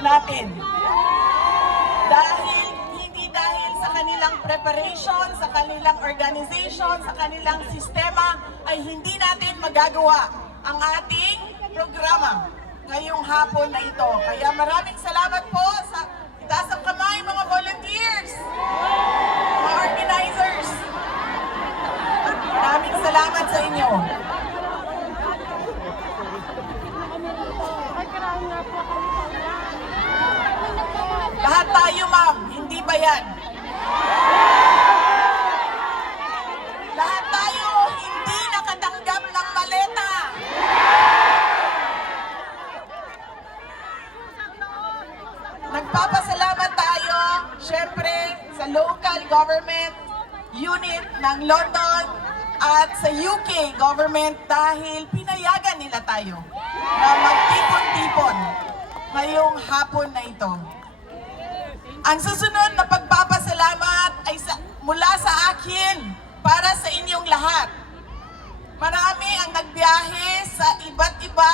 natin. Hindi dahil sa kanilang preparation, sa kanilang organization, sa kanilang sistema, ay hindi natin magagawa ang ating programa ngayong hapon na ito. Kaya maraming salamat po sa itaas ang kamay mga volunteers, mga organizers. Maraming salamat sa inyo. Lahat tayo, ma'am, hindi ba yan? Lahat tayo hindi nakatanggap ng maleta. Nagpapasalamat tayo, syempre, sa local government unit ng London at sa UK government dahil pinayagan nila tayo na magtipon-tipon ngayong hapon na ito. Ang susunod na pagpapasalamat ay mula sa akin para sa inyong lahat. Marami ang nagbiyahe sa iba't iba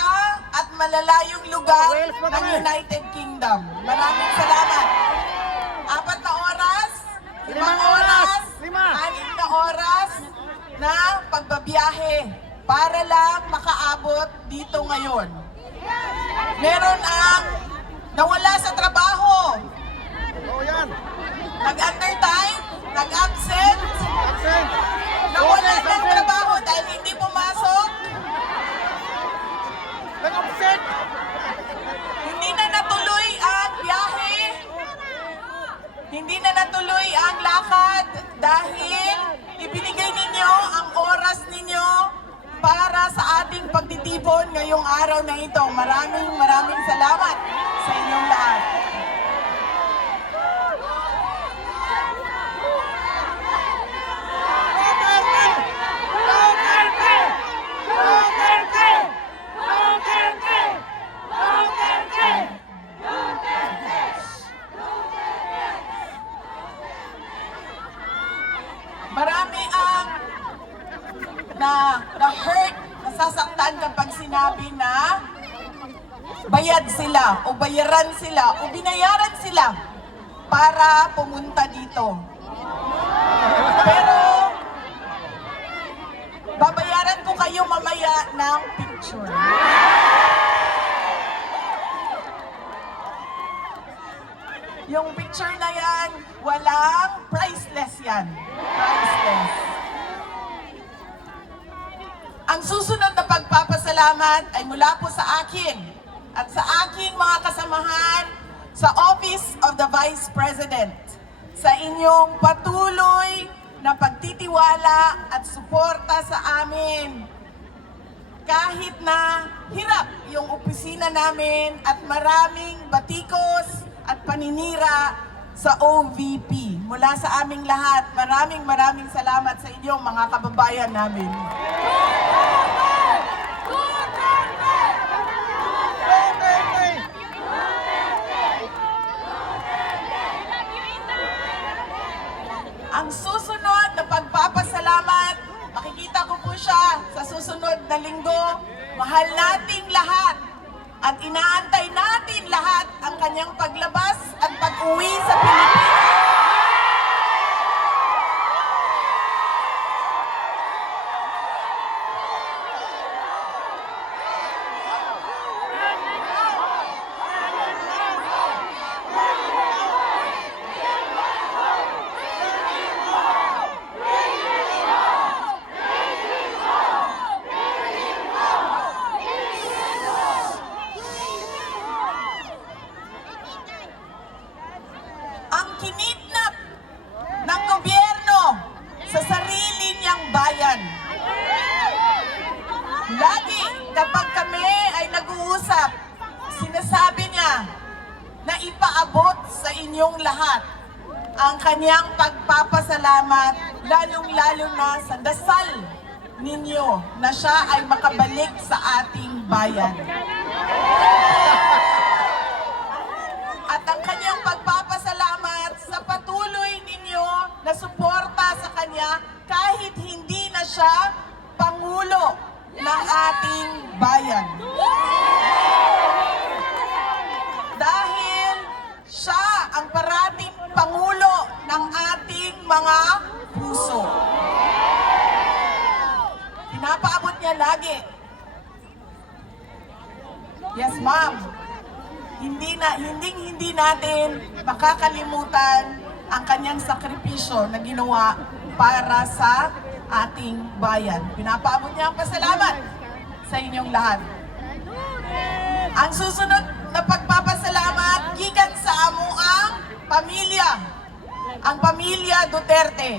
at malalayong lugar ng United Kingdom. Maraming salamat. 4 na oras, 5 oras, 6 na oras na pagbabiyahe para lang makaabot dito ngayon. Meron ang nawala sa trabaho. Nag-undertime, nag-absent, nawala ng trabaho dahil hindi pumasok, Nag-upset! hindi na natuloy ang biyahe, hindi na natuloy ang lakad dahil ibinigay ninyo ang oras ninyo para sa ating pagtitipon ngayong araw na ito. Maraming salamat sa inyong lahat. Marami ang na-hurt, nasasaktan kapag sinabi na bayad sila o bayaran sila o binayaran sila para pumunta dito. Pero babayaran ko kayo mamaya ng picture. Yung picture na yan, walang priceless yan. Priceless. Ang susunod na pagpapasalamat ay mula po sa akin at sa aking mga kasamahan sa Office of the Vice President sa inyong patuloy na pagtitiwala at suporta sa amin. Kahit na hirap yung opisina namin at maraming batikos at paninira sa OVP. Mula sa aming lahat, maraming salamat sa inyong mga kababayan namin. Ang susunod na pagpapasalamat, makikita ko po siya sa susunod na linggo. Mahal nating lahat at inaantay natin lahat ang kanyang paglabas at pag-uwi sa Pilipinas. Kinidnap ng gobyerno sa sarili niyang bayan. Lagi kapag kami ay nag-uusap, sinasabi niya na ipaabot sa inyong lahat ang kanyang pagpapasalamat, lalong-lalo na sa dasal ninyo na siya ay makabalik sa ating bayan. At ang kanyang pagpapasalamat sa patuloy ninyo na suporta sa kanya kahit hindi na siya Pangulo ng ating bayan. Dahil mga puso. Pinapaabot niya lagi. Yes, ma'am. Hindi natin makakalimutan ang kanyang sakripisyo na ginawa para sa ating bayan. Pinapaabot niya ang pasalamat sa inyong lahat. Ang susunod na pagpapasalamat gikan sa amuang pamilya. Ang pamilya Duterte.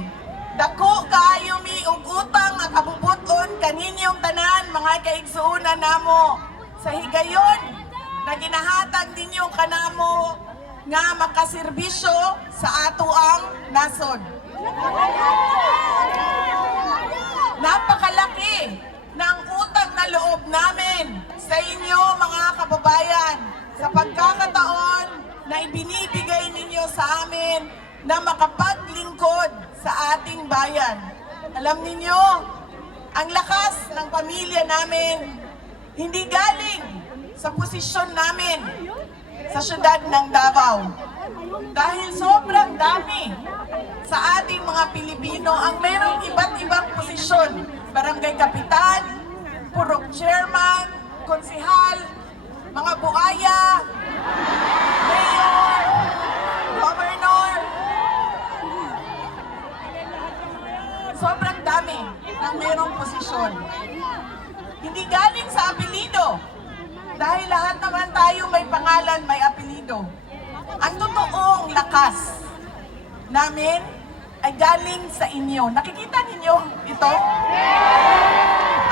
Dako kaayo mi og utang nga kabubuton kaninyong tanan mga kaigsuonan namo sa higayon na ginahatag ninyo kanamo nga makaserbisyo sa ato ang nasod. Napakalaki ng utang na loob namin sa inyo mga kababayan sa pagkakataon na ibinibigay ninyo sa amin na makapaglingkod sa ating bayan. Alam ninyo, ang lakas ng pamilya namin hindi galing sa posisyon namin sa syudad ng Davao. Dahil sobrang dami sa ating mga Pilipino ang mayroong iba't ibang posisyon. Barangay Kapitan, Purok Chairman, Konsihal, mga buaya, Mayor, Governor. Sobrang dami ng mayroong posisyon. Hindi galing sa apelido. Dahil lahat naman tayo may pangalan, may apelido. Ang totoong lakas namin ay galing sa inyo. Nakikita ninyo ito?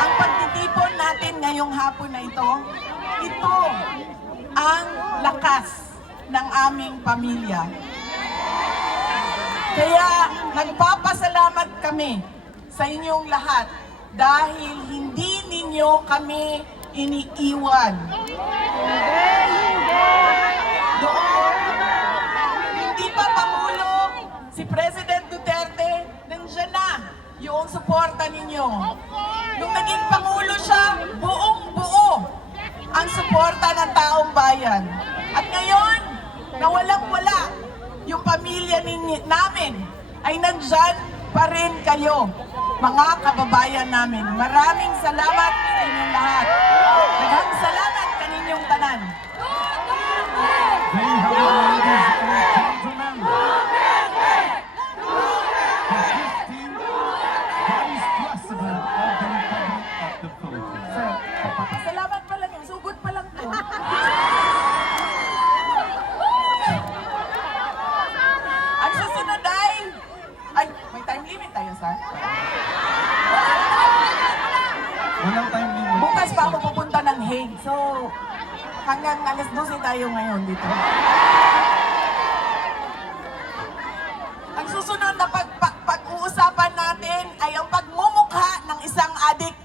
Ang pagtitipon natin ngayong hapon na ito, ito ang lakas ng aming pamilya. Kaya nagpapasalamat kami sa inyong lahat dahil hindi ninyo kami iniiwan. Doon, hindi pa Pangulo, si President Duterte, nandiyan na yung suporta ninyo. Nung naging Pangulo siya, buong-buo ang suporta ng taong bayan. At ngayon, na walang-wala yung pamilya namin, ay nandyan pa rin kayo, mga kababayan namin. Maraming salamat sa inyong lahat. Daghang salamat kaninyong tanan. There you have it, ladies and gentlemen. The 15th Vice President of the Republic of the Philippines. Sir, papasalamat pa lang yung sugod pa lang to. Ang susunod ay, may time limit tayo, sir. Walang time limit. Bukas pa ako pupunta ng Hague. So, hanggang alas 12 tayo ngayon dito. Ang susunod na pag-uusapan natin ay ang pagmumukha ng isang adik.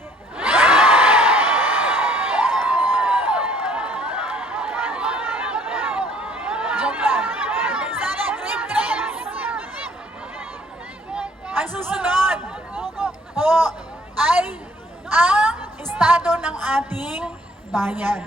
Joke lang. Okay, sana, grip. Ang susunod po ay ang estado ng ating bayan.